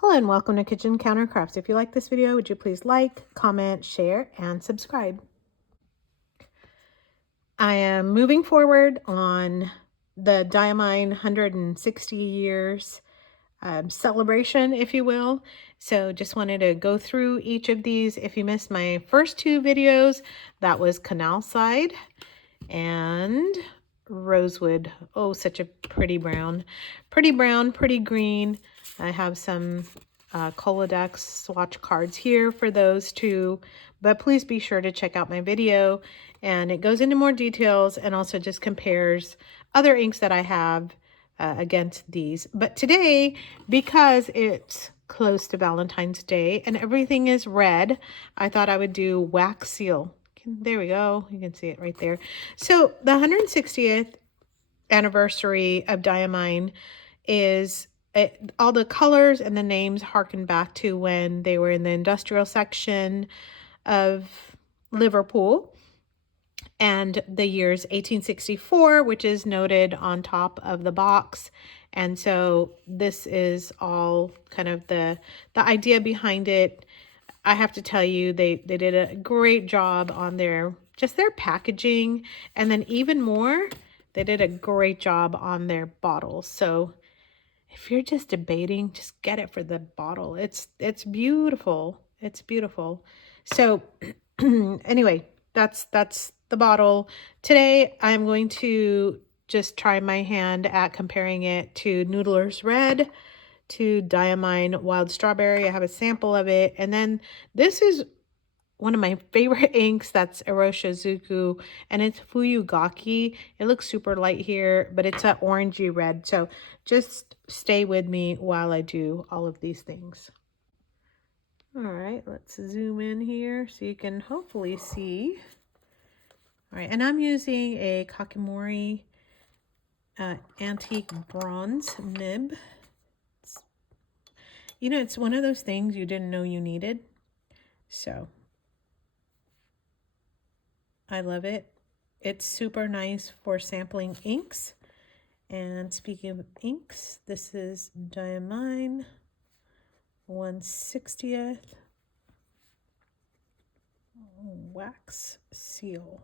Hello and welcome to Kitchen Counter Crafts. If you like this video, would you please like, comment, share, and subscribe. I am moving forward on the Diamine 160 years celebration, if you will. So just wanted to go through each of these. If you missed my first two videos, that was Canalside and Rosewood. Oh, such a pretty brown, pretty green. I have some Colodex swatch cards here for those two, but please be sure to check out my video, and it goes into more details and also just compares other inks that I have against these. But today, because it's close to Valentine's Day and everything is red, I thought I would do wax seal. There we go. You can see it right there. So the 160th anniversary of Diamine is all the colors and the names harken back to when they were in the industrial section of Liverpool, and the year's 1864, which is noted on top of the box. And so this is all kind of the idea behind it. I have to tell you, they did a great job on their packaging, and then even more, they did a great job on their bottles. So if you're just debating, just get it for the bottle. It's beautiful. It's beautiful. So anyway, that's the bottle. Today I'm going to just try my hand at comparing it to Noodler's Red, to Diamine Wild Strawberry. I have a sample of it. And then this is one of my favorite inks, that's Iroshizuku, and it's Fuyu Gaki. It looks super light here, but it's an orangey red. So just stay with me while I do all of these things. All right, let's zoom in here so you can hopefully see. All right, and I'm using a Kakimori antique bronze nib. You know, it's one of those things you didn't know you needed. So I love it. It's super nice for sampling inks. And speaking of inks, this is Diamine 160th wax seal.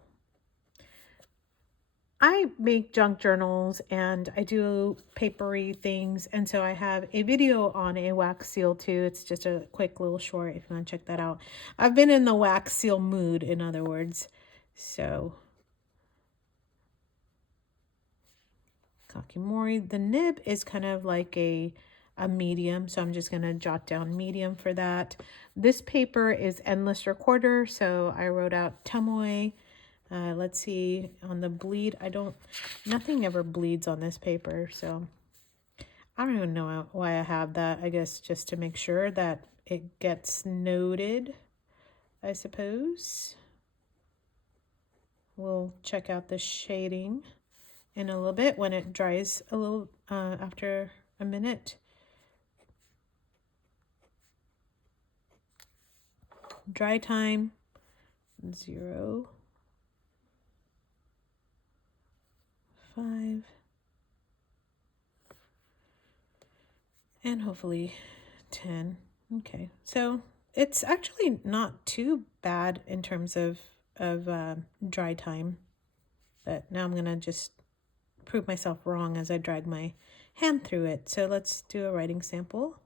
I make junk journals and I do papery things, and so I have a video on a wax seal too. It's just a quick little short if you want to check that out. I've been in the wax seal mood, in other words. So Kakimori, the nib is kind of like a medium, so I'm just going to jot down medium for that. This paper is Endless Recorder, so I wrote out Tomoe. Let's see, on the bleed, nothing ever bleeds on this paper, so I don't even know why I have that. I guess just to make sure that it gets noted, I suppose. We'll check out the shading in a little bit when it dries a little after a minute. Dry time 0, 5, and hopefully 10. Okay, so it's actually not too bad in terms of dry time, but now I'm gonna just prove myself wrong as I drag my hand through it. So let's do a writing sample.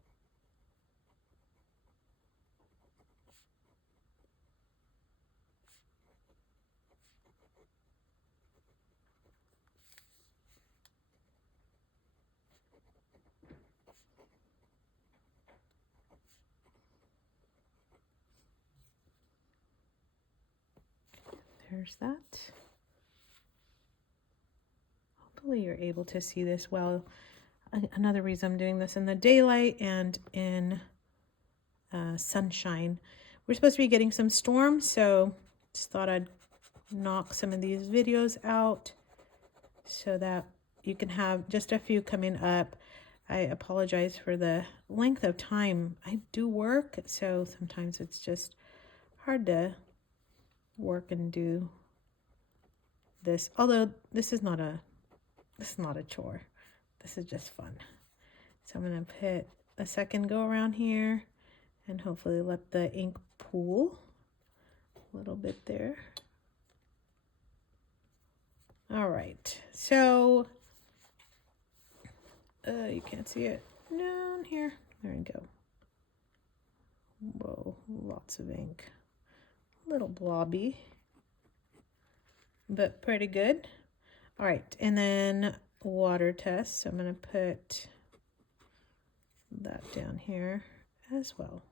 There's that. Hopefully you're able to see this well. Another reason I'm doing this in the daylight and in sunshine. We're supposed to be getting some storms, so just thought I'd knock some of these videos out so that you can have just a few coming up. I apologize for the length of time. I do work, so sometimes it's just hard to work and do this. Although this is not a chore. This is just fun. So I'm gonna put a second go around here and hopefully let the ink pool a little bit there. All right, so you can't see it down here. There we go. Whoa, lots of ink. A little blobby, but pretty good. All right, and then water test. So I'm going to put that down here as well.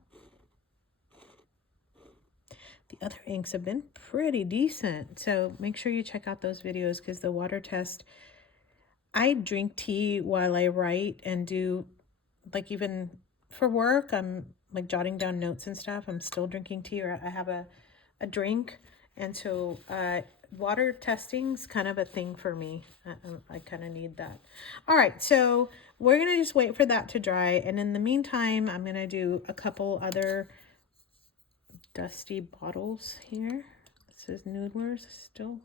The other inks have been pretty decent, so make sure you check out those videos because the water test, I drink tea while I write and do, like, even for work, I'm like jotting down notes and stuff. I'm still drinking tea, or I have a drink. And so water testing's kind of a thing for me. I kind of need that. All right, so we're going to just wait for that to dry. And in the meantime, I'm going to do a couple other dusty bottles here. This is Noodlers still.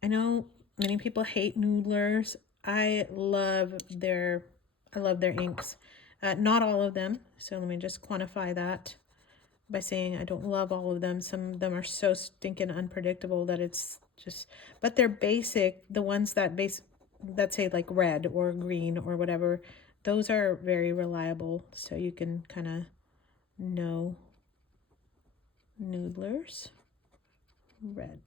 I know many people hate Noodlers. I love their inks. Not all of them. So let me just quantify that by saying I don't love all of them. Some of them are so stinking unpredictable that it's just, but they're basic. The ones that say like red or green or whatever, those are very reliable. So you can kind of know. Noodlers, red.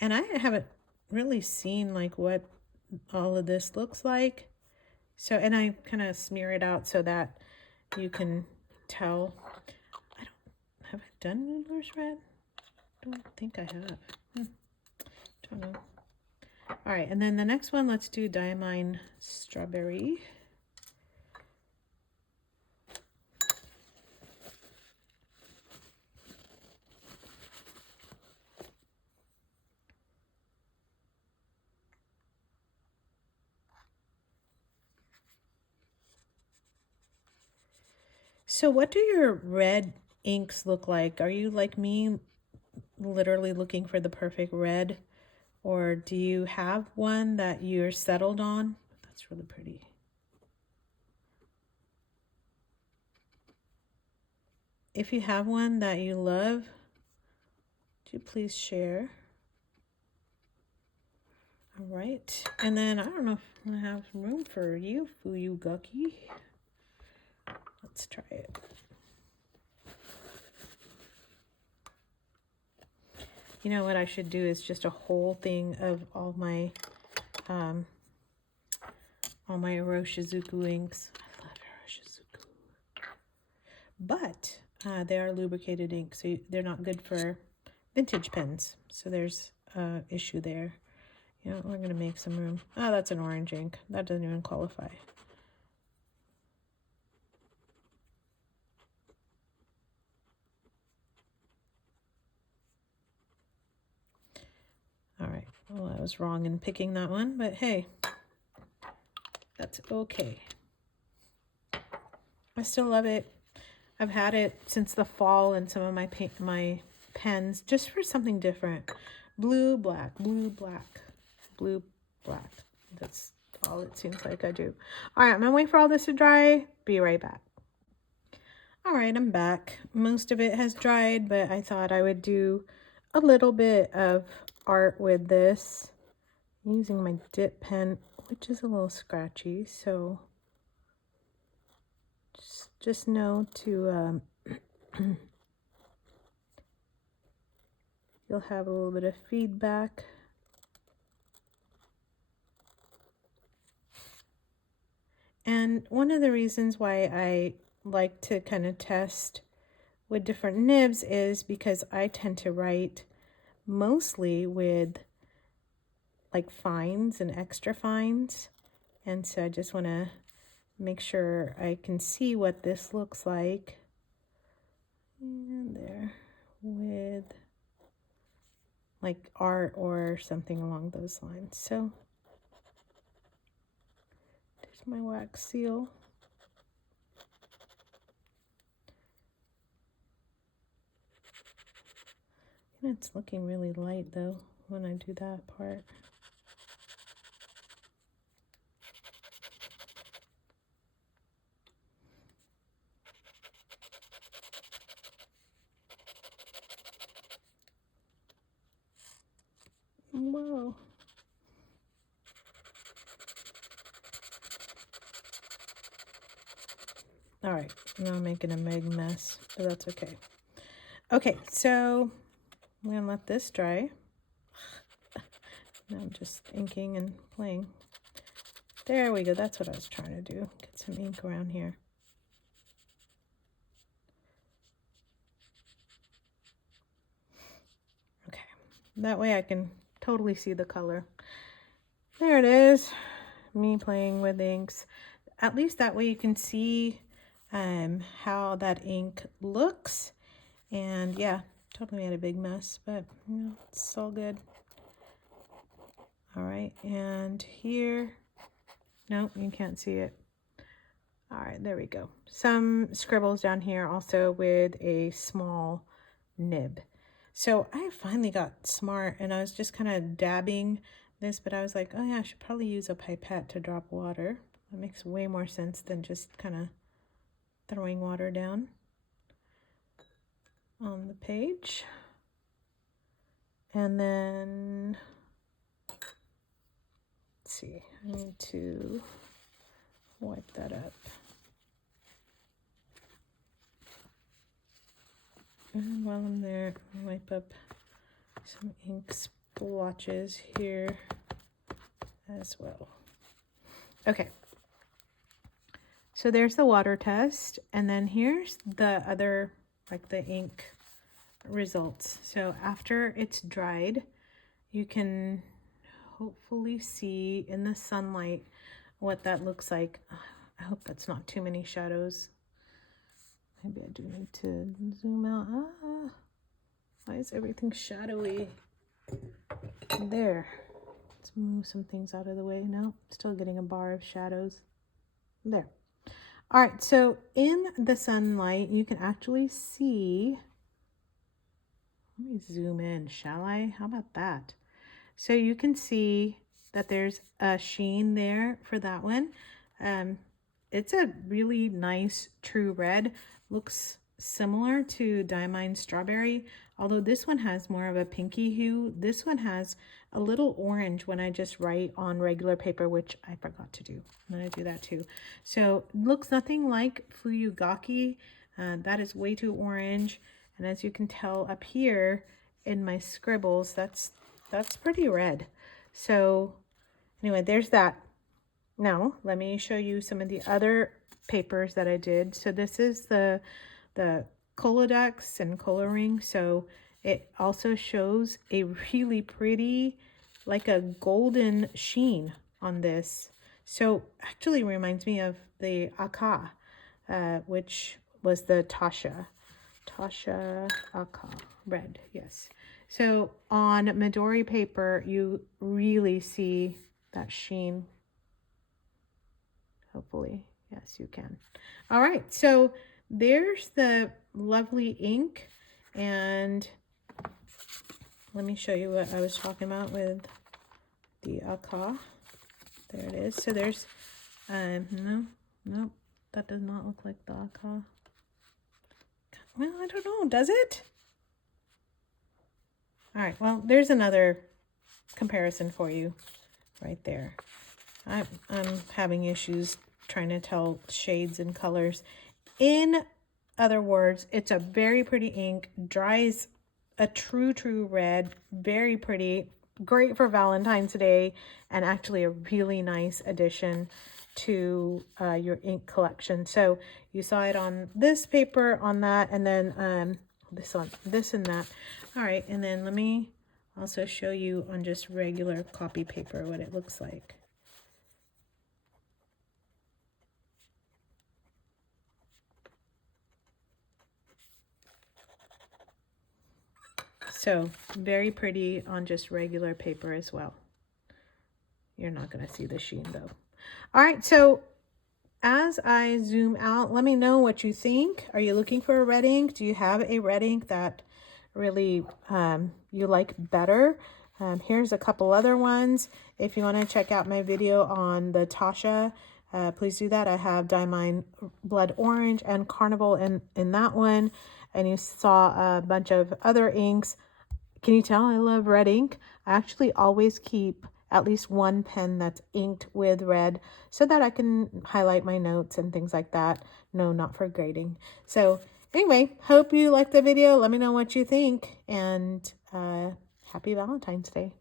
And I haven't really seen like what all of this looks like. So, and I kind of smear it out so that you can tell. Have I done Noodlers red? Don't think I have. Don't know. All right, and then the next one, let's do Diamine strawberry. So what do your red inks look like? Are you like me, literally looking for the perfect red? Or do you have one that you're settled on? That's really pretty. If you have one that you love, would you please share? All right, and then I don't know if I have room for you, Fuyu Gaki. Let's try it. You know what I should do is just a whole thing of all my Iroshizuku inks. I love Iroshizuku. But they are lubricated inks, so they're not good for vintage pens. So there's an issue there. You know, we're going to make some room. Oh, that's an orange ink. That doesn't even qualify. All right. Well, I was wrong in picking that one, but hey, that's okay. I still love it. I've had it since the fall in some of my pens, just for something different. Blue, black, blue, black, blue, black. That's all it seems like I do. All right, I'm gonna wait for all this to dry. Be right back. All right, I'm back. Most of it has dried, but I thought I would do a little bit of art with this using my dip pen, which is a little scratchy. So just know to you'll have a little bit of feedback. And one of the reasons why I like to kind of test with different nibs is because I tend to write mostly with like fines and extra fines. And so I just want to make sure I can see what this looks like. And there, with like art or something along those lines. So there's my wax seal. And it's looking really light though when I do that part. All right, now I'm making a big mess, but that's okay. Okay, so I'm gonna let this dry. Now I'm just inking and playing. There we go, that's what I was trying to do. Get some ink around here. Okay, that way I can totally see the color. There it is, me playing with inks. At least that way you can see how that ink looks. And yeah, totally made a big mess, but you know, it's all good. All right, and here, no, you can't see it. All right, there we go. Some scribbles down here also with a small nib. So I finally got smart and I was just kind of dabbing this, but I was like, oh yeah, I should probably use a pipette to drop water. That makes way more sense than just kind of throwing water down on the page. And then, let's see, I need to wipe that up. And while I'm there, I'll wipe up some ink splotches here as well. Okay, so there's the water test, and then here's the other, like the ink results. So after it's dried, you can hopefully see in the sunlight what that looks like. I hope that's not too many shadows. Maybe I do need to zoom out. Ah, why is everything shadowy? There. Let's move some things out of the way. No, still getting a bar of shadows. There. All right, so in the sunlight, you can actually see. Let me zoom in, shall I? How about that? So you can see that there's a sheen there for that one. It's a really nice true red. Looks similar to Diamine Strawberry, although this one has more of a pinky hue. This one has a little orange when I just write on regular paper, which I forgot to do. I'm going to do that too. So looks nothing like Fuyu Gaki. That is way too orange. And as you can tell up here in my scribbles, that's pretty red. So anyway, there's that. Now let me show you some of the other papers that I did. So this is the Colodex and coloring. So it also shows a really pretty, like a golden sheen on this. So actually reminds me of the Aka, which was the Tasha Aka red. Yes. So on Midori paper, you really see that sheen. Hopefully, yes, you can. All right, so there's the lovely ink, and let me show you what I was talking about with the Aka. There it is. So there's, no, that does not look like the Aka. Well, I don't know, does it? All right, well, there's another comparison for you right there. I'm having issues trying to tell shades and colors. In other words, it's a very pretty ink, dries a true red, very pretty, great for Valentine's Day, and actually a really nice addition to your ink collection. So you saw it on this paper, on that, and then this on this and that. All right, and then let me also show you on just regular copy paper what it looks like. So very pretty on just regular paper as well. You're not going to see the sheen though. All right, so as I zoom out, let me know what you think. Are you looking for a red ink? Do you have a red ink that really you like better? Here's a couple other ones. If you want to check out my video on the Tasha, please do that. I have Diamine Blood Orange and Carnival in that one. And you saw a bunch of other inks. Can you tell I love red ink? I actually always keep at least one pen that's inked with red so that I can highlight my notes and things like that. No, not for grading. So anyway, hope you liked the video. Let me know what you think, and happy Valentine's Day.